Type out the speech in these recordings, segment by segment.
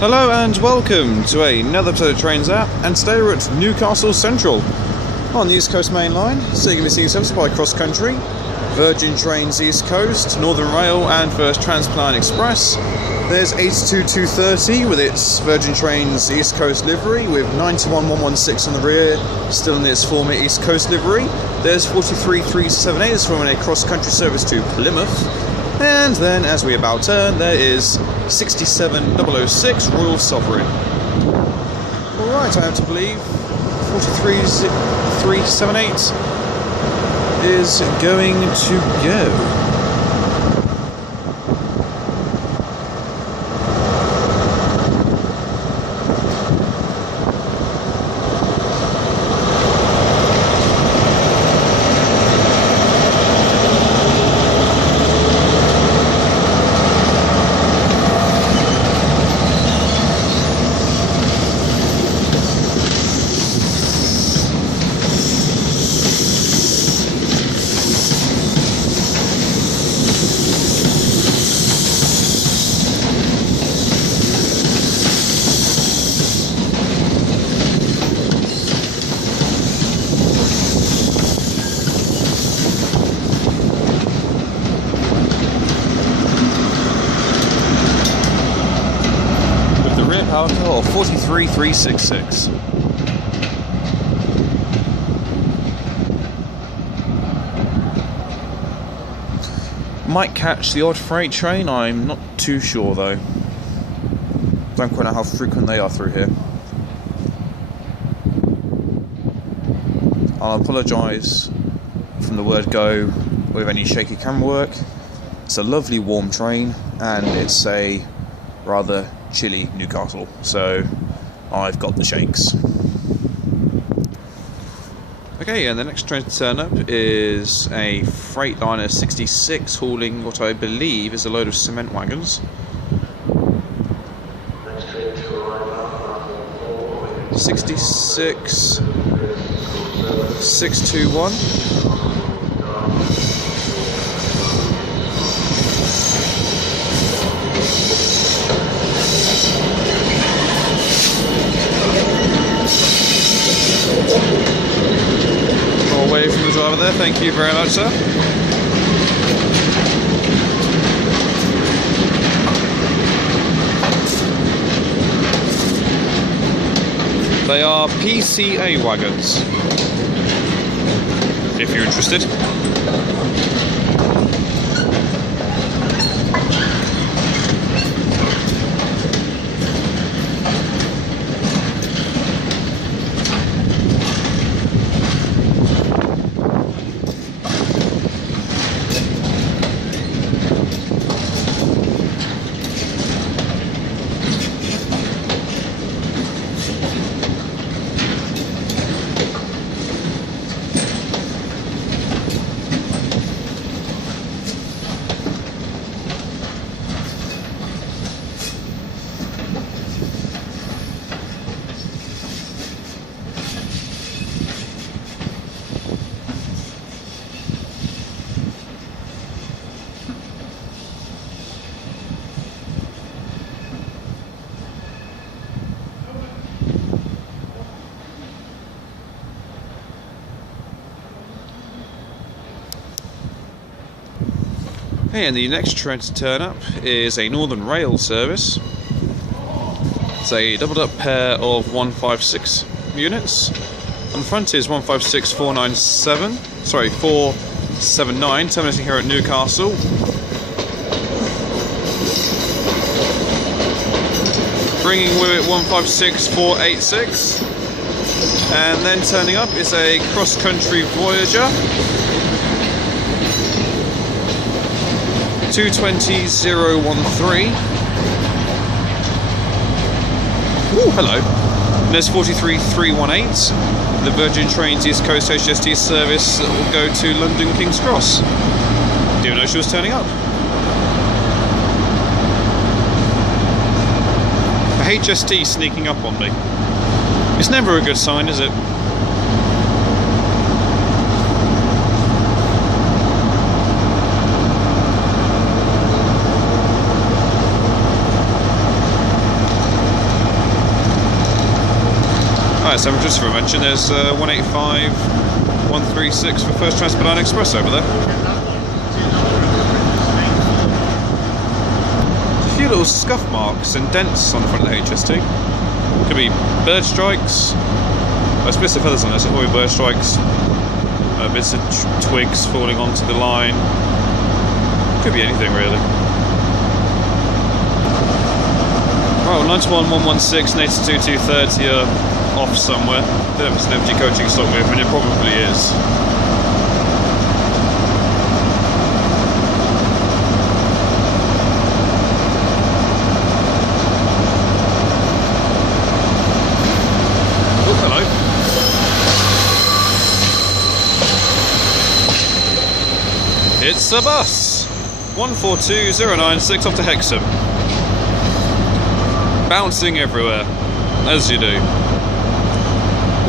Hello and welcome to another episode of Trains App, and today we're at Newcastle Central on the East Coast Main Line, CWC serviced by Cross Country, Virgin Trains East Coast, Northern Rail and First Transplant Express. There's 82230 with its Virgin Trains East Coast livery with 91116 on the rear, still in its former East Coast livery. There's 43378 is from a cross country service to Plymouth. And then, as we about turn, there is 67006 Royal Sovereign. Alright, I have to believe 43378 is going to go. Or 43366. Might catch the odd freight train, I'm not too sure though. Don't quite know how frequent they are through here. I'll apologise from the word go with any shaky camera work. It's a lovely warm train and it's a rather chilly Newcastle, so I've got the shakes. Okay, and the next train to turn up is a Freightliner 66 hauling what I believe is a load of cement wagons. 66 621. Away from the driver there, thank you very much, sir. They are PCA wagons, if you're interested. Okay, and the next train to turn up is a Northern Rail service. It's a doubled up pair of 156 units. On the front is 479, terminating here at Newcastle. Bringing with it 156486. And then turning up is a cross-country Voyager. 220013. Ooh, hello. And there's 43318. The Virgin Trains East Coast HST service that will go to London King's Cross. Didn't know she was turning up. A HST sneaking up on me. It's never a good sign, is it? so just for a mention, there's 185, 136 for First Transpedine Express over there. A few little scuff marks and dents on the front of the HST. Could be bird strikes. There's bits of feathers on there, so probably bird strikes. Bits of twigs falling onto the line. Could be anything really. Oh, 91 116 and 82 230 are off somewhere. I don't know if it's an empty coaching stock movement, it probably is. Oh, hello. It's a bus! 142096 off to Hexham. Bouncing everywhere, as you do.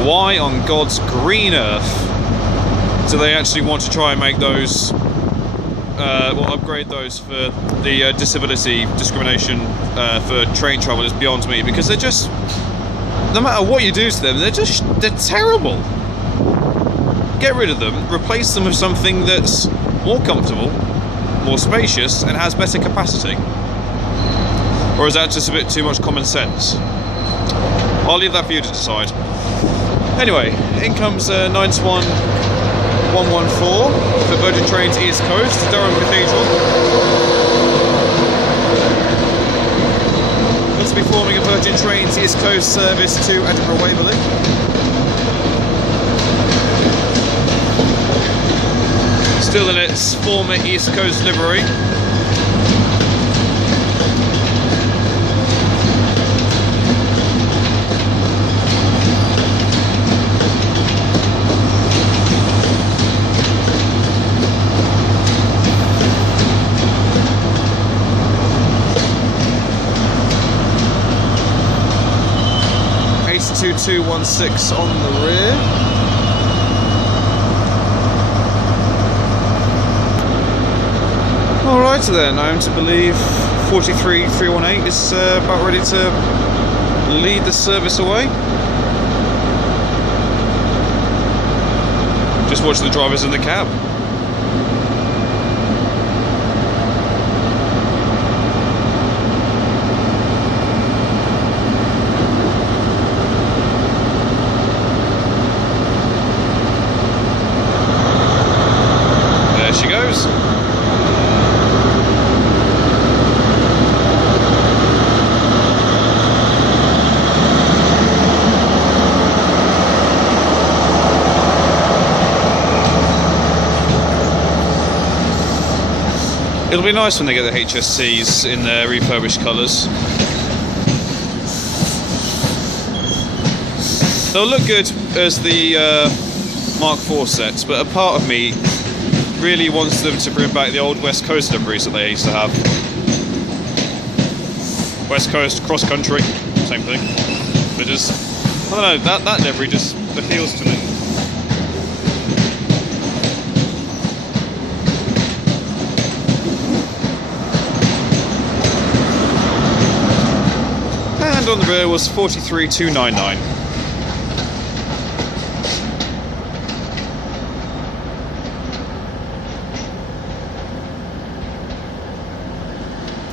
Why on God's green earth do they actually want to try and make those, upgrade those for the disability discrimination for train travel is beyond me, because they're just, no matter what you do to them, they're terrible. Get rid of them, replace them with something that's more comfortable, more spacious, and has better capacity. Or is that just a bit too much common sense? I'll leave that for you to decide. Anyway, in comes 92114 for Virgin Trains East Coast, Durham Cathedral. Looks to be forming a Virgin Trains East Coast service to Edinburgh Waverley. Still in its former East Coast livery. Two-two-1-6 on the rear. Alright then, I'm to believe 43318 is about ready to lead the service away. Just watch the drivers in the cab. There she goes. It'll be nice when they get the HSCs in their refurbished colours. They'll look good as the Mark IV sets, but a part of me really wants them to bring back the old West Coast liveries that they used to have. West Coast, cross country, same thing. But just, I don't know, that livery just appeals to me. And on the rear was 43299.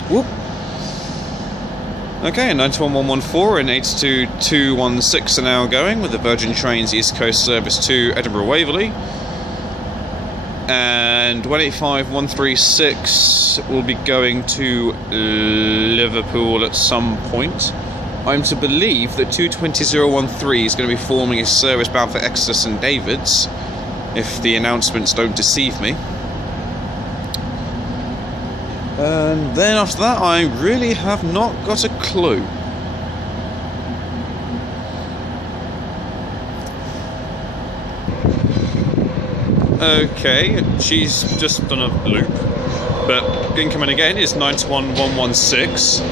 Whoop. Okay, 92114 and 82216 are now going with the Virgin Trains East Coast service to Edinburgh Waverley. And 185136 will be going to Liverpool at some point. I'm to believe that 220013 is going to be forming a service bound for Exeter St David's, if the announcements don't deceive me. And then after that, I really have not got a clue. Okay, she's just done a loop, but incoming again is 92116.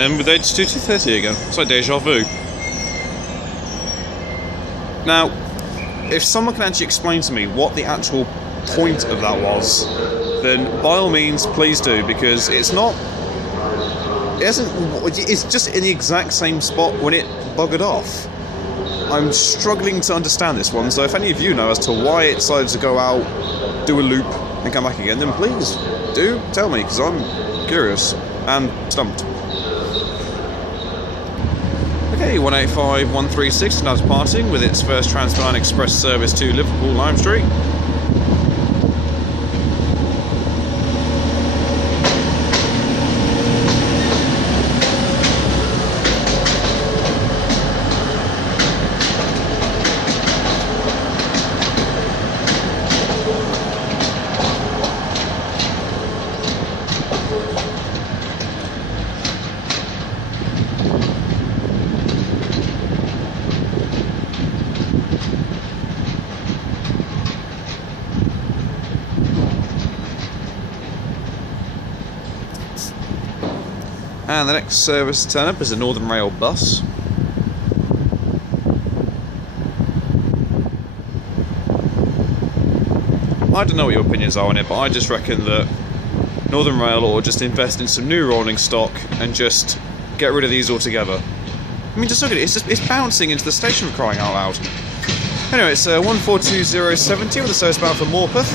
And then it's 2:30 again. It's like deja vu. Now, if someone can actually explain to me what the actual point of that was, then by all means, please do, because it's not. It hasn't. It's just in the exact same spot when it buggered off. I'm struggling to understand this one, so if any of you know as to why it decided to go out, do a loop, and come back again, then please do tell me, because I'm curious and stumped. Okay, 185136 now departing with its first Trans-Pennine Express service to Liverpool Lime Street. And the next service to turn up is a Northern Rail bus. I don't know what your opinions are on it, but I just reckon that Northern Rail ought to just invest in some new rolling stock and just get rid of these altogether. I mean, just look at it, it's bouncing into the station for crying out loud. Anyway, it's 142070 with a service bound for Morpeth.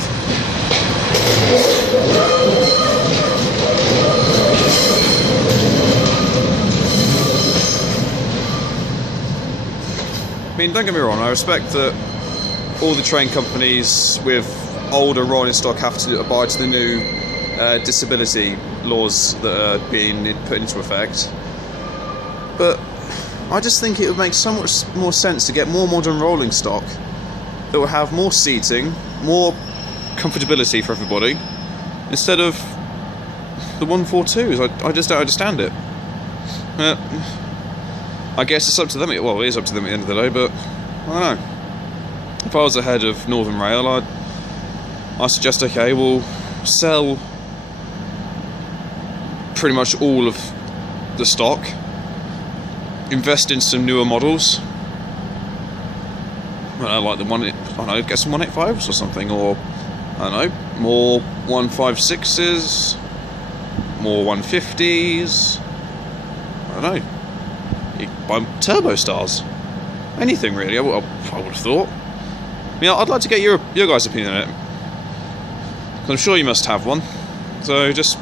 I mean, don't get me wrong, I respect that all the train companies with older rolling stock have to abide to the new disability laws that are being put into effect. But I just think it would make so much more sense to get more modern rolling stock that will have more seating, more comfortability for everybody, instead of the 142s. I just don't understand it. I guess it's up to them. Well, it is up to them at the end of the day, but I don't know. If I was the head of Northern Rail, I'd suggest, okay, we'll sell pretty much all of the stock, invest in some newer models. I don't know, like the one, I don't know, get some 185s or something, or I don't know, more 156s, more 150s. I don't know. By Turbo Stars, anything really. I would have thought. I mean, I'd like to get your guys' opinion on it, 'cause I'm sure you must have one. So just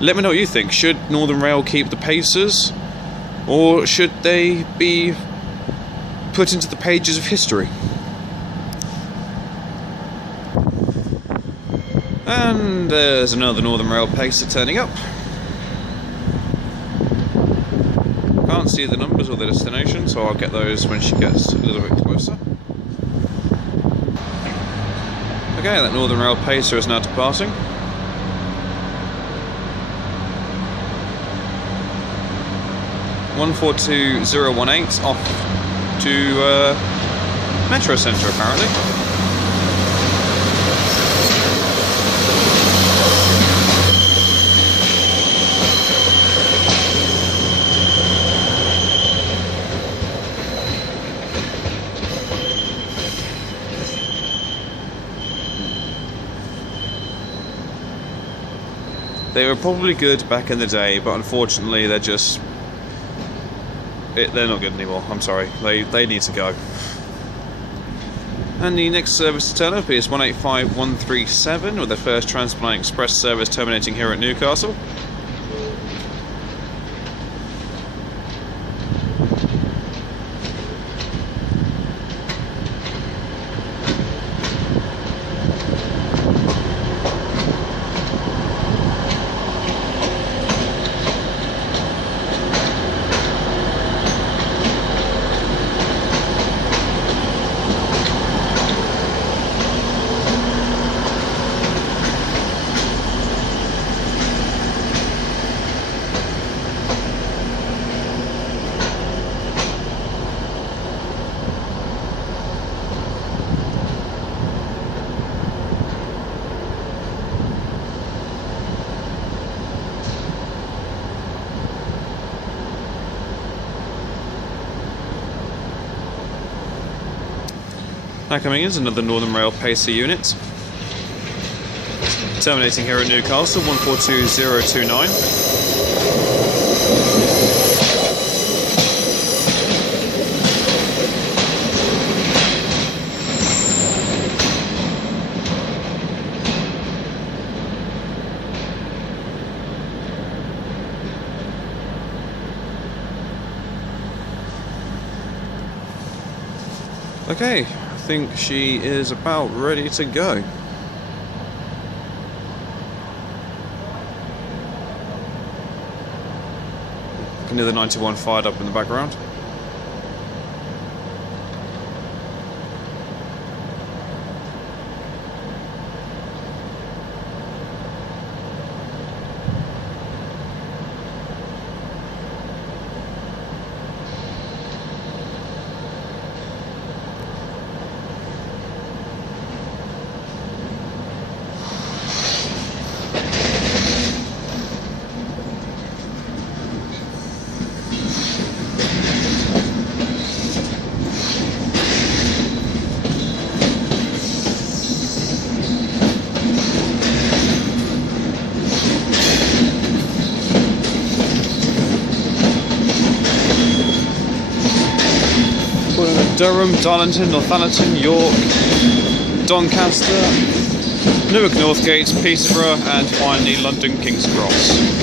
let me know what you think. Should Northern Rail keep the Pacers, or should they be put into the pages of history? And there's another Northern Rail Pacer turning up. Can't see the numbers or the destination, so I'll get those when she gets a little bit closer. Okay, that Northern Rail Pacer is now departing. (142.018) off to Metro Centre apparently. They were probably good back in the day, but unfortunately they're just... they're not good anymore, I'm sorry. They need to go. And the next service to turn up is 185137 with the first Trans-Pennine Express service terminating here at Newcastle. Now coming in is another Northern Rail Pacer unit. Terminating here at Newcastle, 142029. Okay, I think she is about ready to go. I can hear the 91 fired up in the background. Durham, Darlington, Northallerton, York, Doncaster, Newark, Northgate, Peterborough, and finally London, King's Cross.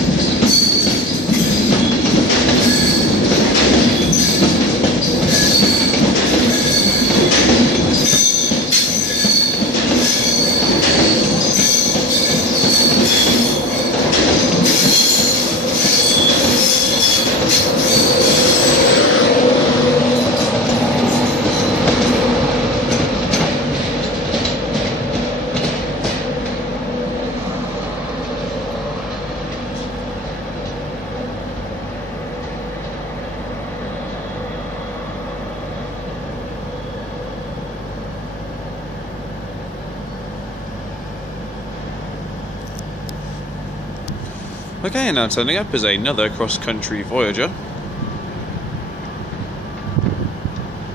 Okay, now turning up is another cross-country Voyager.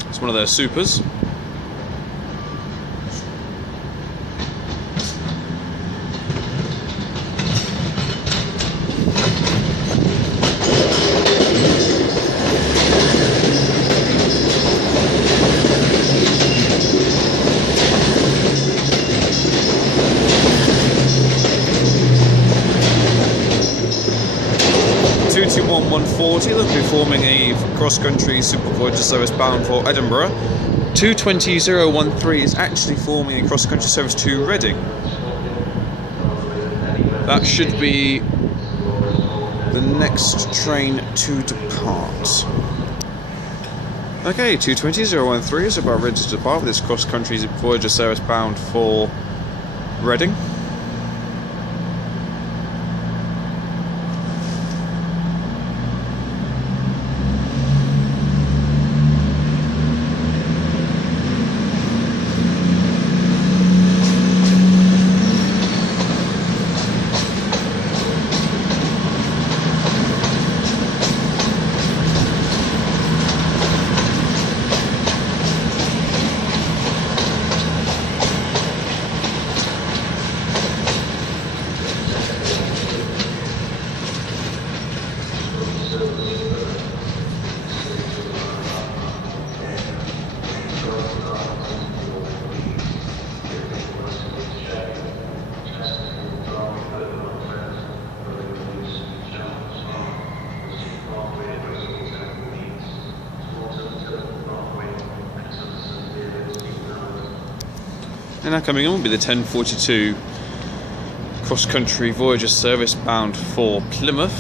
It's one of their supers. On 140, they'll be forming a cross-country Super Voyager service bound for Edinburgh. 220013 is actually forming a cross-country service to Reading. That should be the next train to depart. Okay, 220013 is about ready to depart with this cross-country Voyager service bound for Reading. And now coming on will be the 1042 cross-country Voyager service bound for Plymouth.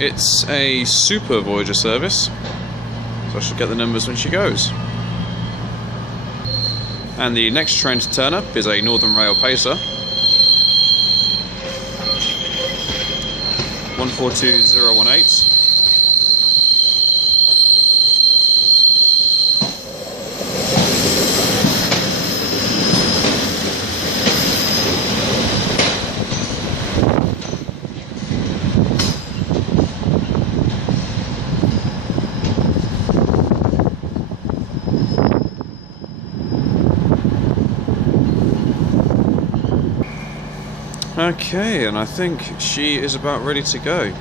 It's a Super Voyager service, so I should get the numbers when she goes. And the next train to turn up is a Northern Rail Pacer. 142018. Okay, and I think she is about ready to go.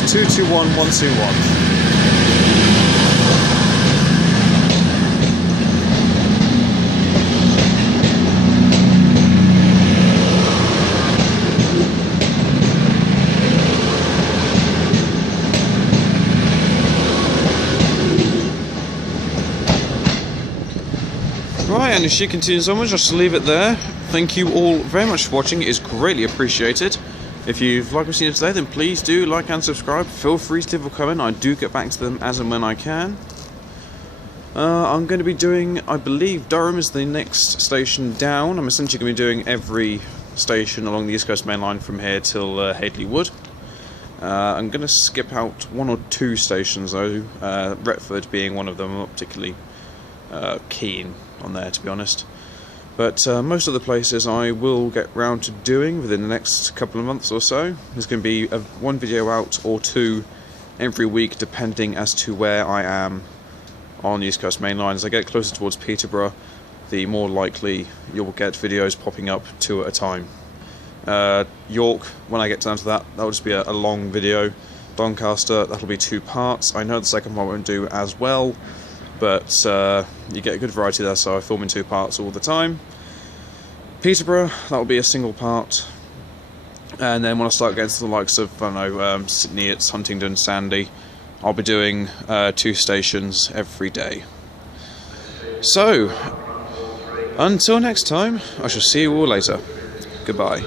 It's 221121. Right, and if she continues onwards, I'll just leave it there. Thank you all very much for watching, it is greatly appreciated. If you've liked what you've seen today, then please do like and subscribe. Feel free to leave a comment, I do get back to them as and when I can. I'm going to be doing, I believe Durham is the next station down. I'm essentially going to be doing every station along the East Coast Main Line from here till Hadley Wood. I'm going to skip out one or two stations though, Retford being one of them. I'm not particularly keen on there, to be honest, but most of the places I will get round to doing within the next couple of months or so. There's going to be one video out or two every week, depending as to where I am on the East Coast Main Line. As I get closer towards Peterborough, the more likely you'll get videos popping up 2 at a time. York, when I get down to that will just be a long video. Doncaster, that'll be 2 parts. I know the second one won't do as well, but you get a good variety there, so I film in 2 parts all the time. Peterborough, that'll be a single part, and then when I start getting to the likes of, I don't know, Sydney, it's Huntingdon, Sandy, I'll be doing 2 stations every day. So, until next time, I shall see you all later. Goodbye.